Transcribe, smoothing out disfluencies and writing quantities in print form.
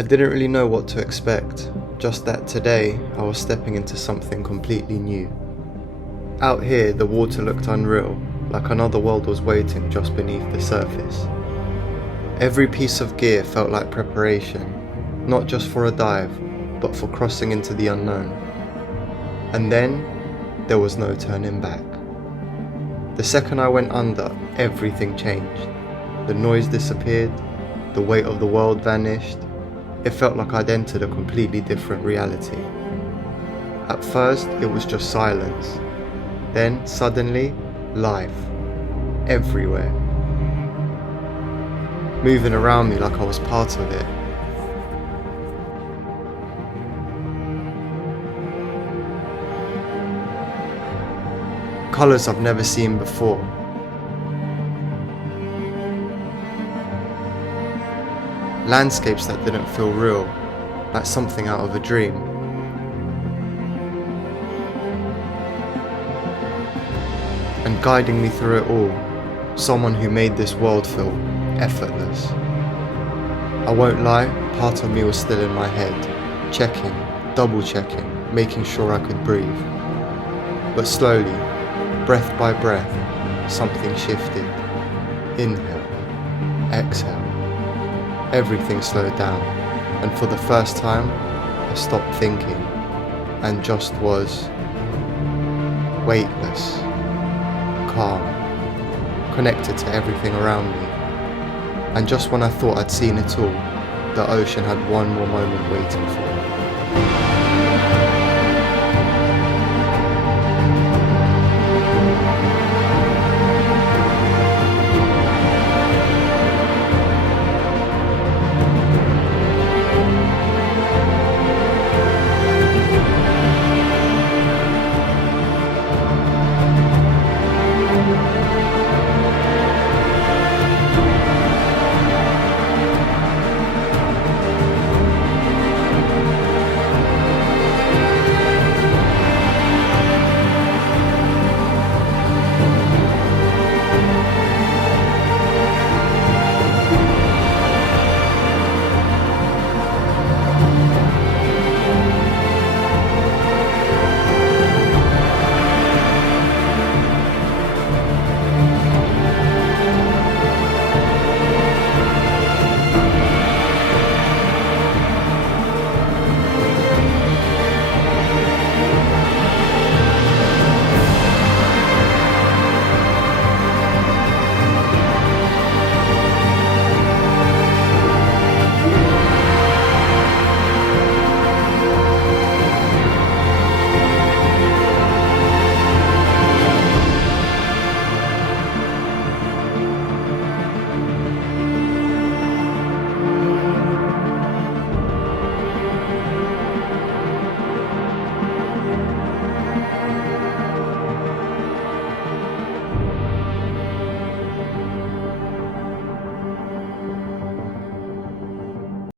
I didn't really know what to expect, just that today I was stepping into something completely new. Out here the water looked unreal, like another world was waiting just beneath the surface. Every piece of gear felt like preparation, not just for a dive, but for crossing into the unknown. And then, there was no turning back. The second I went under, everything changed. The noise disappeared, the weight of the world vanished. It felt like I'd entered a completely different reality. At first, it was just silence. Then, suddenly, life. Everywhere. Moving around me like I was part of it. Colours I've never seen before. Landscapes that didn't feel real, like something out of a dream. And guiding me through it all, someone who made this world feel effortless. I won't lie, part of me was still in my head, checking, double checking, making sure I could breathe. But slowly, breath by breath, something shifted. Inhale, exhale. Everything slowed down, and for the first time, I stopped thinking, and just was weightless, calm, connected to everything around me. And just when I thought I'd seen it all, the ocean had one more moment waiting for me.